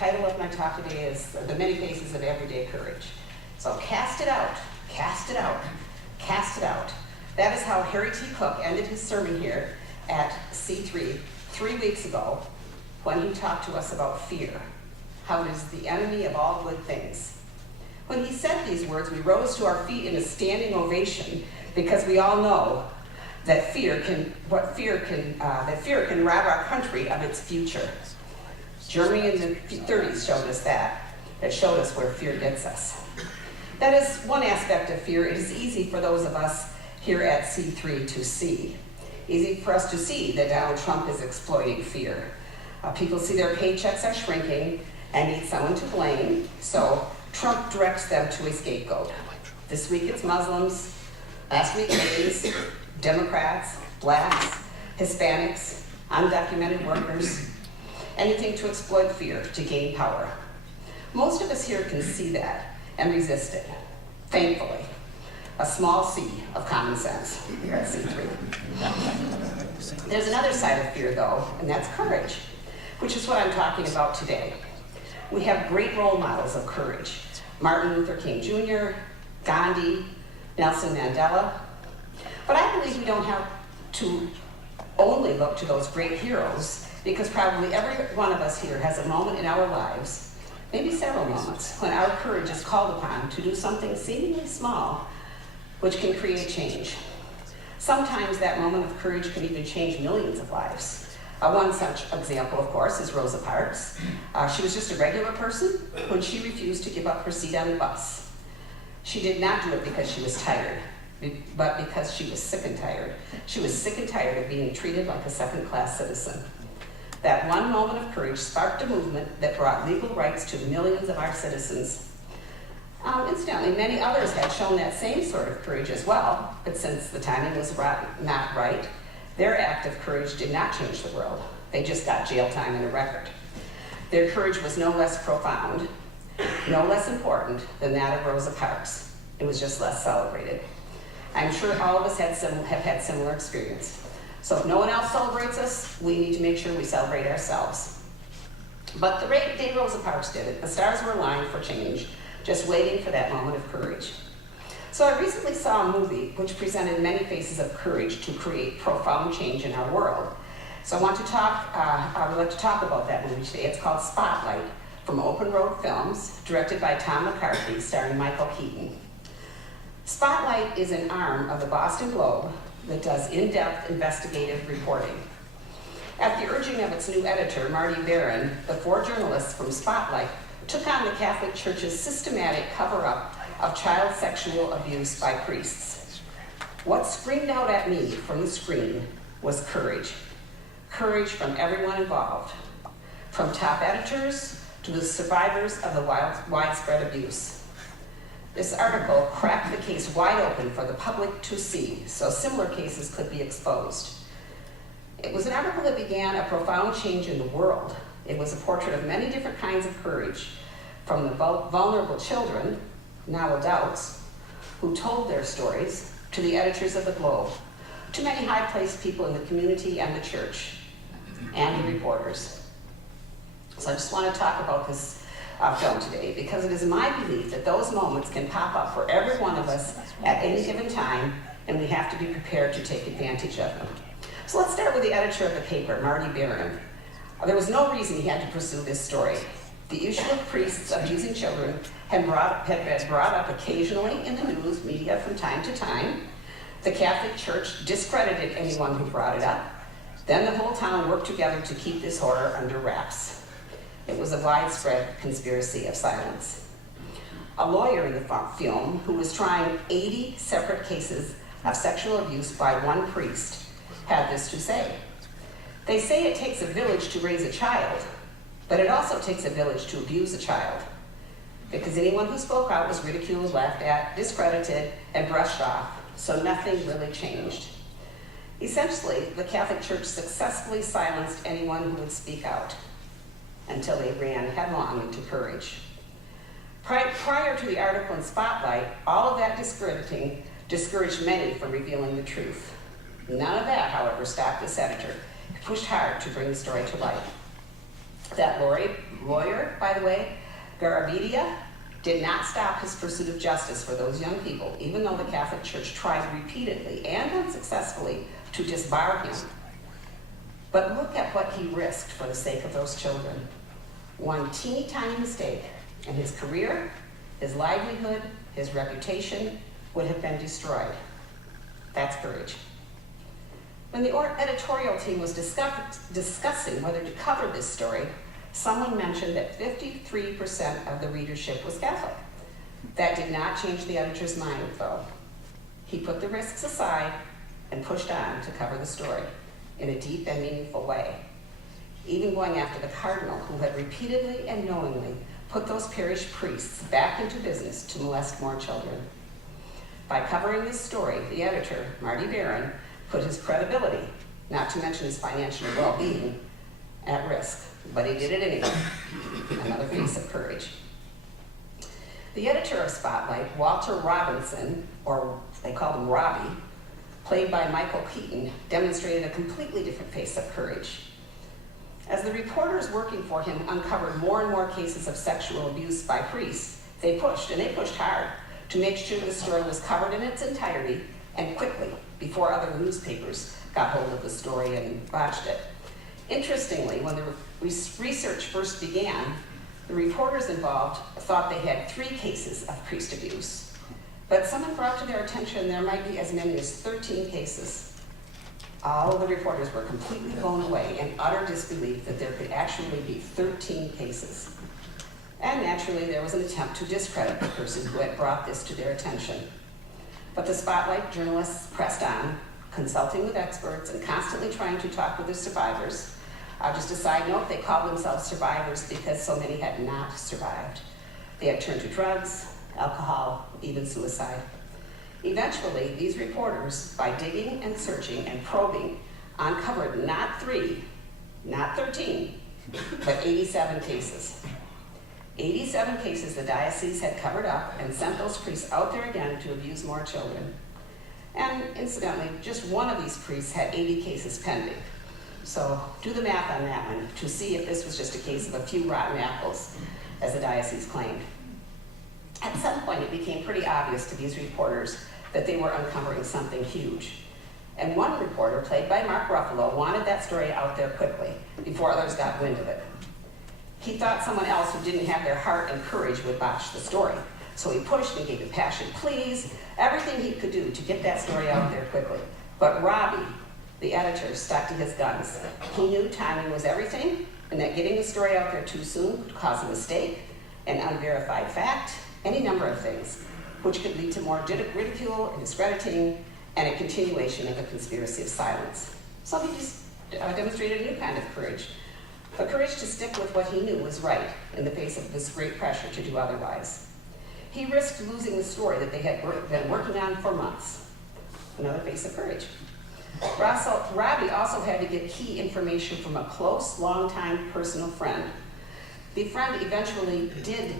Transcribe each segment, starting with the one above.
title of my talk today is The Many Faces of Everyday Courage. So cast it out, cast it out, cast it out. That is how Harry T. Cook ended his sermon here at C3 3 weeks ago when he talked to us about fear, how it is the enemy of all good things. When he said these words, we rose to our feet in a standing ovation because we all know that fear can rob our country of its future. Germany in the 30s showed us that. It showed us where fear gets us. That is one aspect of fear. It is easy for those of us here at C3 to see. Easy for us to see that Donald Trump is exploiting fear. People see their paychecks are shrinking and need someone to blame, so Trump directs them to a scapegoat. This week it's Muslims, last week gays, Democrats, blacks, Hispanics, undocumented workers, anything to exploit fear to gain power. Most of us here can see that and resist it, thankfully. A small C of common sense here at C3. There's another side of fear though, and that's courage, which is what I'm talking about today. We have great role models of courage. Martin Luther King Jr., Gandhi, Nelson Mandela. But I believe we don't have to only look to those great heroes, because probably every one of us here has a moment in our lives, maybe several moments, when our courage is called upon to do something seemingly small, which can create change. Sometimes that moment of courage can even change millions of lives. One such example, of course, is Rosa Parks. She was just a regular person when she refused to give up her seat on the bus. She did not do it because she was tired, but because she was sick and tired. She was sick and tired of being treated like a second-class citizen. That one moment of courage sparked a movement that brought legal rights to millions of our citizens. Incidentally, many others had shown that same sort of courage as well, but since the timing was not right, their act of courage did not change the world. They just got jail time and a record. Their courage was no less profound, no less important than that of Rosa Parks. It was just less celebrated. I'm sure all of us have had similar experience. So if no one else celebrates us, we need to make sure we celebrate ourselves. But the day Rosa Parks did it, the stars were aligned for change, just waiting for that moment of courage. So I recently saw a movie which presented many faces of courage to create profound change in our world. So I would like to talk about that movie today. It's called Spotlight, from Open Road Films, directed by Tom McCarthy, starring Michael Keaton. Spotlight is an arm of the Boston Globe that does in-depth investigative reporting. At the urging of its new editor, Marty Barron, the 4 journalists from Spotlight took on the Catholic Church's systematic cover-up of child sexual abuse by priests. What screamed out at me from the screen was courage. Courage from everyone involved, from top editors to the survivors of the widespread abuse. This article cracked the case wide open for the public to see, so similar cases could be exposed. It was an article that began a profound change in the world. It was a portrait of many different kinds of courage, from the vulnerable children, now adults, who told their stories, to the editors of the Globe, to many high-placed people in the community and the church, and the reporters. So I just want to talk about this film today, because it is my belief that those moments can pop up for every one of us at any given time, and we have to be prepared to take advantage of them. So let's start with the editor of the paper, Marty Barron. There was no reason he had to pursue this story. The issue of priests abusing children had been brought up occasionally in the news media from time to time. The Catholic Church discredited anyone who brought it up. Then the whole town worked together to keep this horror under wraps. It was a widespread conspiracy of silence. A lawyer in the film, who was trying 80 separate cases of sexual abuse by one priest, had this to say. They say it takes a village to raise a child, but it also takes a village to abuse a child, because anyone who spoke out was ridiculed, laughed at, discredited, and brushed off, so nothing really changed. Essentially, the Catholic Church successfully silenced anyone who would speak out, until they ran headlong into courage. Prior to the article in Spotlight, all of that discrediting discouraged many from revealing the truth. None of that, however, stopped this editor. He pushed hard to bring the story to light. That lawyer, by the way, Garavidia, did not stop his pursuit of justice for those young people, even though the Catholic Church tried repeatedly and unsuccessfully to disbar him. But look at what he risked for the sake of those children. One teeny tiny mistake, and his career, his livelihood, his reputation would have been destroyed. That's courage. When the editorial team was discussing whether to cover this story, someone mentioned that 53% of the readership was Catholic. That did not change the editor's mind, though. He put the risks aside and pushed on to cover the story in a deep and meaningful way, even going after the cardinal who had repeatedly and knowingly put those parish priests back into business to molest more children. By covering this story, the editor, Marty Barron, put his credibility, not to mention his financial well-being, at risk. But he did it anyway. Another piece of courage. The editor of Spotlight, Walter Robinson, or they called him Robbie, played by Michael Keaton, demonstrated a completely different face of courage. As the reporters working for him uncovered more and more cases of sexual abuse by priests, they pushed, and they pushed hard, to make sure the story was covered in its entirety and quickly, before other newspapers got hold of the story and botched it. Interestingly, when the research first began, the reporters involved thought they had 3 cases of priest abuse. But someone brought to their attention there might be as many as 13 cases. All of the reporters were completely blown away in utter disbelief that there could actually be 13 cases. And naturally, there was an attempt to discredit the person who had brought this to their attention. But the Spotlight journalists pressed on, consulting with experts and constantly trying to talk with the survivors. Just a side note, they called themselves survivors because so many had not survived. They had turned to drugs, alcohol, even suicide. Eventually, these reporters, by digging and searching and probing, uncovered not 3, not 13, but 87 cases. 87 cases the diocese had covered up and sent those priests out there again to abuse more children. And incidentally, just one of these priests had 80 cases pending. So do the math on that one to see if this was just a case of a few rotten apples, as the diocese claimed. At some point, it became pretty obvious to these reporters that they were uncovering something huge. And one reporter, played by Mark Ruffalo, wanted that story out there quickly, before others got wind of it. He thought someone else who didn't have their heart and courage would botch the story. So he pushed and gave impassioned pleas, everything he could do to get that story out there quickly. But Robbie, the editor, stuck to his guns. He knew timing was everything, and that getting the story out there too soon could cause a mistake, an unverified fact, any number of things, which could lead to more ridicule and discrediting, and a continuation of the conspiracy of silence. So he just demonstrated a new kind of courage. The courage to stick with what he knew was right in the face of this great pressure to do otherwise. He risked losing the story that they had been working on for months. Another face of courage. Robbie also had to get key information from a close, long-time personal friend. The friend eventually did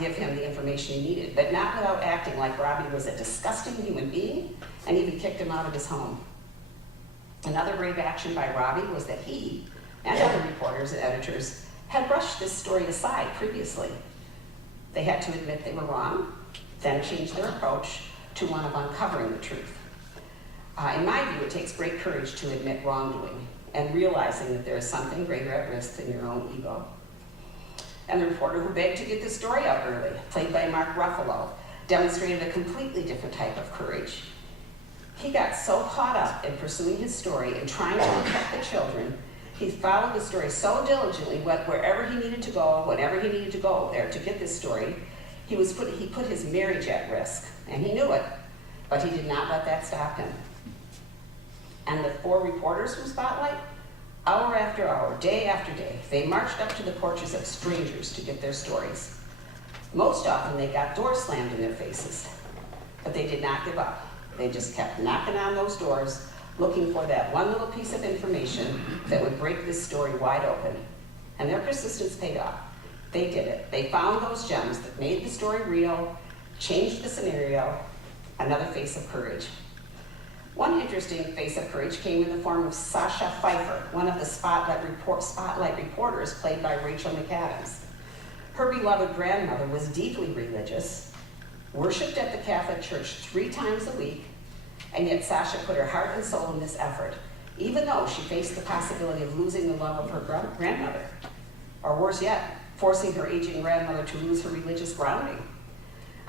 give him the information he needed, but not without acting like Robbie was a disgusting human being and even kicked him out of his home. Another brave action by Robbie was that he and other reporters and editors had brushed this story aside previously. They had to admit they were wrong, then change their approach to one of uncovering the truth. In my view, it takes great courage to admit wrongdoing and realizing that there is something greater at risk than your own ego. And the reporter who begged to get the story out early, played by Mark Ruffalo, demonstrated a completely different type of courage. He got so caught up in pursuing his story and trying to protect the children, he followed the story so diligently, wherever he needed to go, whenever he needed to go there to get this story, he put his marriage at risk, and he knew it, but he did not let that stop him. And the 4 reporters from Spotlight, hour after hour, day after day, they marched up to the porches of strangers to get their stories. Most often they got doors slammed in their faces, but they did not give up. They just kept knocking on those doors, looking for that one little piece of information that would break this story wide open. And their persistence paid off. They did it. They found those gems that made the story real, changed the scenario, another face of courage. One interesting face of courage came in the form of Sacha Pfeiffer, one of the spotlight reporters played by Rachel McAdams. Her beloved grandmother was deeply religious, worshipped at the Catholic Church 3 times a week, and yet Sacha put her heart and soul in this effort, even though she faced the possibility of losing the love of her grandmother, or worse yet, forcing her aging grandmother to lose her religious grounding.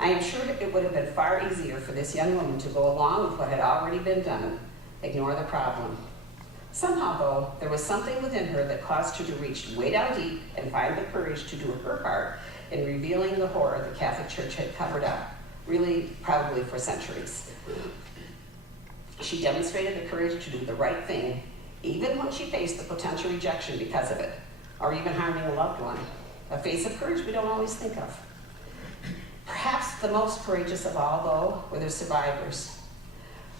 I am sure it would have been far easier for this young woman to go along with what had already been done, ignore the problem. Somehow, though, there was something within her that caused her to reach way down deep and find the courage to do her part in revealing the horror the Catholic Church had covered up, really probably for centuries. She demonstrated the courage to do the right thing, even when she faced the potential rejection because of it, or even harming a loved one. A face of courage we don't always think of. Perhaps the most courageous of all, though, were the survivors.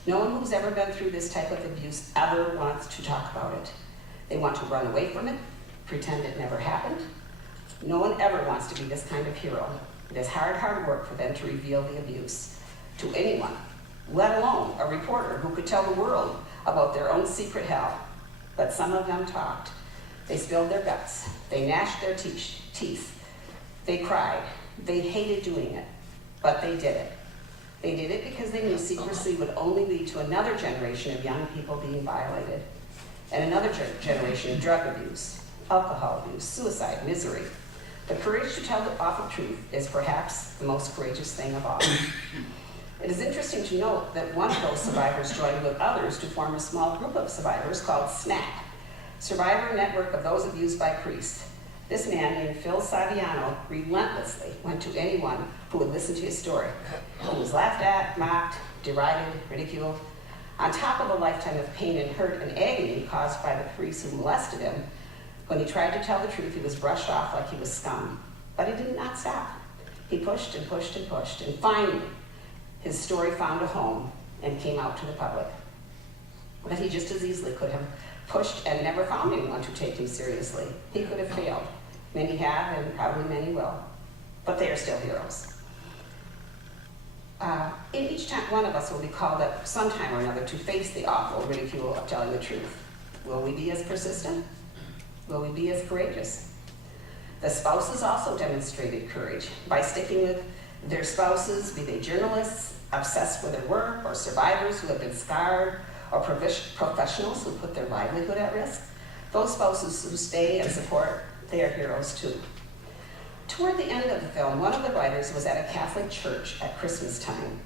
No one who's ever been through this type of abuse ever wants to talk about it. They want to run away from it, pretend it never happened. No one ever wants to be this kind of hero. It is hard work for them to reveal the abuse to anyone, let alone a reporter who could tell the world about their own secret hell. But some of them talked. They spilled their guts. They gnashed their teeth. They cried. They hated doing it, but they did it. They did it because they knew secrecy would only lead to another generation of young people being violated, and another generation of drug abuse, alcohol abuse, suicide, misery. The courage to tell the awful truth is perhaps the most courageous thing of all. It is interesting to note that one of those survivors joined with others to form a small group of survivors called SNAP, Survivor Network of Those Abused by Priests. This man named Phil Saviano relentlessly went to anyone who would listen to his story. He was laughed at, mocked, derided, ridiculed. On top of a lifetime of pain and hurt and agony caused by the priests who molested him, when he tried to tell the truth, he was brushed off like he was scum. But he did not stop. He pushed and pushed and pushed, and finally, his story found a home and came out to the public. But he just as easily could have pushed and never found anyone to take him seriously. He could have failed. Many have, and probably many will. But they are still heroes. In each time, one of us will be called up sometime or another to face the awful ridicule of telling the truth. Will we be as persistent? Will we be as courageous? The spouses also demonstrated courage by sticking with their spouses, be they journalists, obsessed with their work, or survivors who have been scarred, or professionals who put their livelihood at risk. Those spouses who stay and support, they are heroes too. Toward the end of the film, one of the writers was at a Catholic church at Christmas time.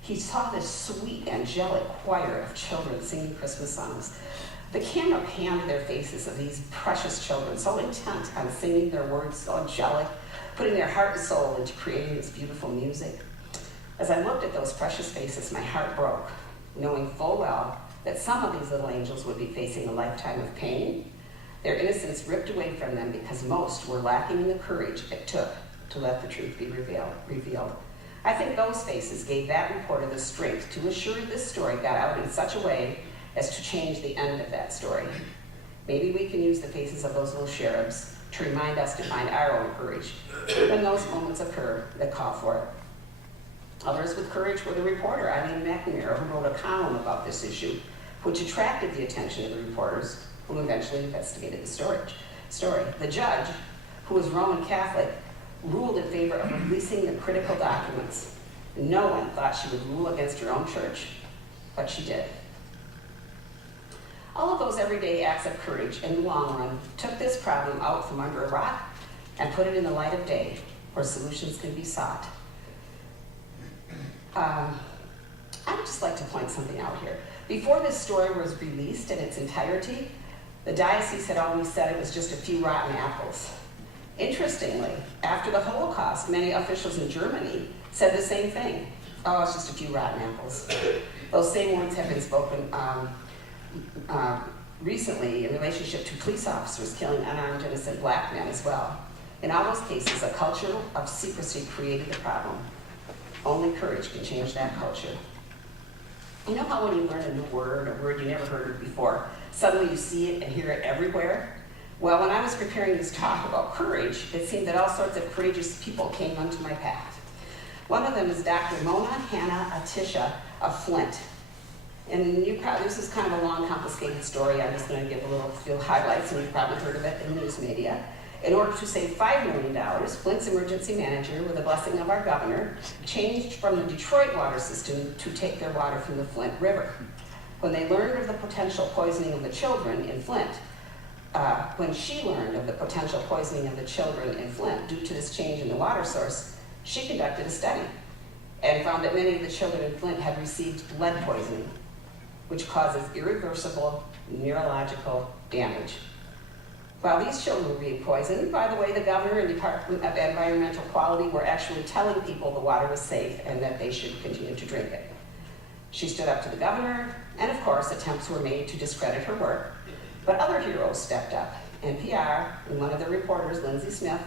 He saw this sweet, angelic choir of children singing Christmas songs. The camera panned their faces of these precious children, so intent on singing their words, so angelic, putting their heart and soul into creating this beautiful music. As I looked at those precious faces, my heart broke, knowing full well that some of these little angels would be facing a lifetime of pain, their innocence ripped away from them because most were lacking in the courage it took to let the truth be revealed. I think those faces gave that reporter the strength to assure this story got out in such a way as to change the end of that story. Maybe we can use the faces of those little cherubs to remind us to find our own courage when those moments occur that call for it. Others with courage were the reporter, Eileen McNamara, who wrote a column about this issue, which attracted the attention of the reporters who eventually investigated the story. The judge, who was Roman Catholic, ruled in favor of releasing the critical documents. No one thought she would rule against her own church, but she did. All of those everyday acts of courage in the long run took this problem out from under a rock and put it in the light of day where solutions can be sought. I would just like to point something out here. Before this story was released in its entirety, the diocese had always said it was just a few rotten apples. Interestingly, after the Holocaust, many officials in Germany said the same thing. Oh, it's just a few rotten apples. Those same words have been spoken recently in relationship to police officers killing unarmed innocent black men as well. In all those cases, a culture of secrecy created the problem. Only courage can change that culture. You know how when you learn a new word, a word you never heard of before, suddenly you see it and hear it everywhere? Well, when I was preparing this talk about courage, it seemed that all sorts of courageous people came onto my path. One of them is Dr. Mona Hanna Atisha of Flint. And this is kind of a long, complicated story. I'm just going to give a few highlights, and you've probably heard of it in the news media. In order to save $5 million, Flint's emergency manager, with the blessing of our governor, changed from the Detroit water system to take their water from the Flint River. When they learned of the potential poisoning of the children in Flint, when she learned of the potential poisoning of the children in Flint due to this change in the water source, she conducted a study and found that many of the children in Flint had received lead poisoning, which causes irreversible neurological damage. While these children were being poisoned, by the way, the governor and Department of Environmental Quality were actually telling people the water was safe and that they should continue to drink it. She stood up to the governor, and of course, attempts were made to discredit her work, but other heroes stepped up. NPR and one of their reporters, Lindsay Smith,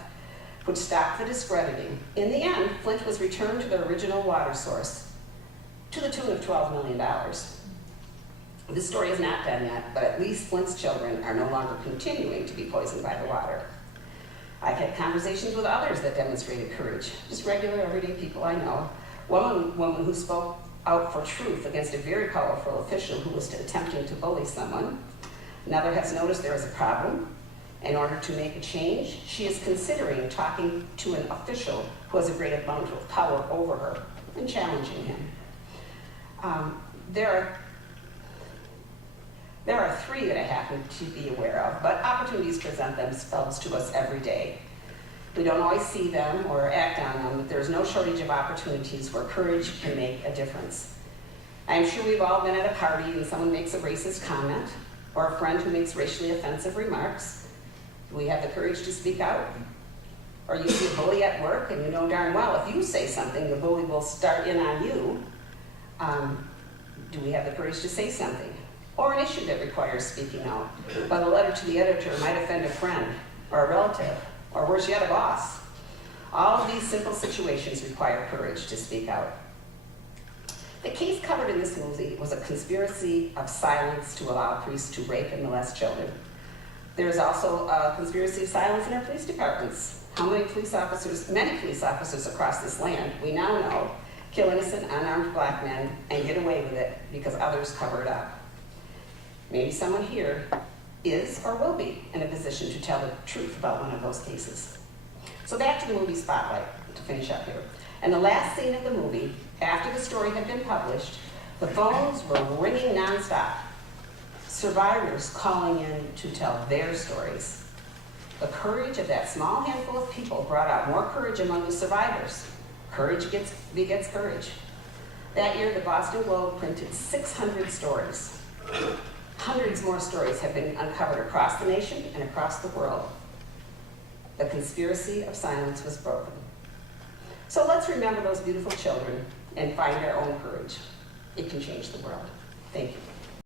would stop the discrediting. In the end, Flint was returned to their original water source to the tune of $12 million. This story is not done yet, but at least Flint's children are no longer continuing to be poisoned by the water. I've had conversations with others that demonstrated courage, just regular, everyday people I know. One woman who spoke out for truth against a very powerful official who was attempting to bully someone. Another has noticed there is a problem. In order to make a change, she is considering talking to an official who has a great amount of power over her and challenging him. There are three that I happen to be aware of, but opportunities present themselves to us every day. We don't always see them or act on them, but there's no shortage of opportunities where courage can make a difference. I'm sure we've all been at a party and someone makes a racist comment, or a friend who makes racially offensive remarks. Do we have the courage to speak out? Or you see a bully at work and you know darn well if you say something, the bully will start in on you. Do we have the courage to say something? Or an issue that requires speaking out, but a letter to the editor might offend a friend or a relative, or worse yet, a boss. All of these simple situations require courage to speak out. The case covered in this movie was a conspiracy of silence to allow priests to rape and molest children. There is also a conspiracy of silence in our police departments. How many police officers across this land, we now know, kill innocent, unarmed black men and get away with it because others cover it up. Maybe someone here is or will be in a position to tell the truth about one of those cases. So back to the movie Spotlight, to finish up here. And the last scene of the movie, after the story had been published, the phones were ringing nonstop. Survivors calling in to tell their stories. The courage of that small handful of people brought out more courage among the survivors. Courage begets courage. That year, the Boston Globe printed 600 stories. Hundreds more stories have been uncovered across the nation and across the world. The conspiracy of silence was broken. So let's remember those beautiful children and find our own courage. It can change the world. Thank you.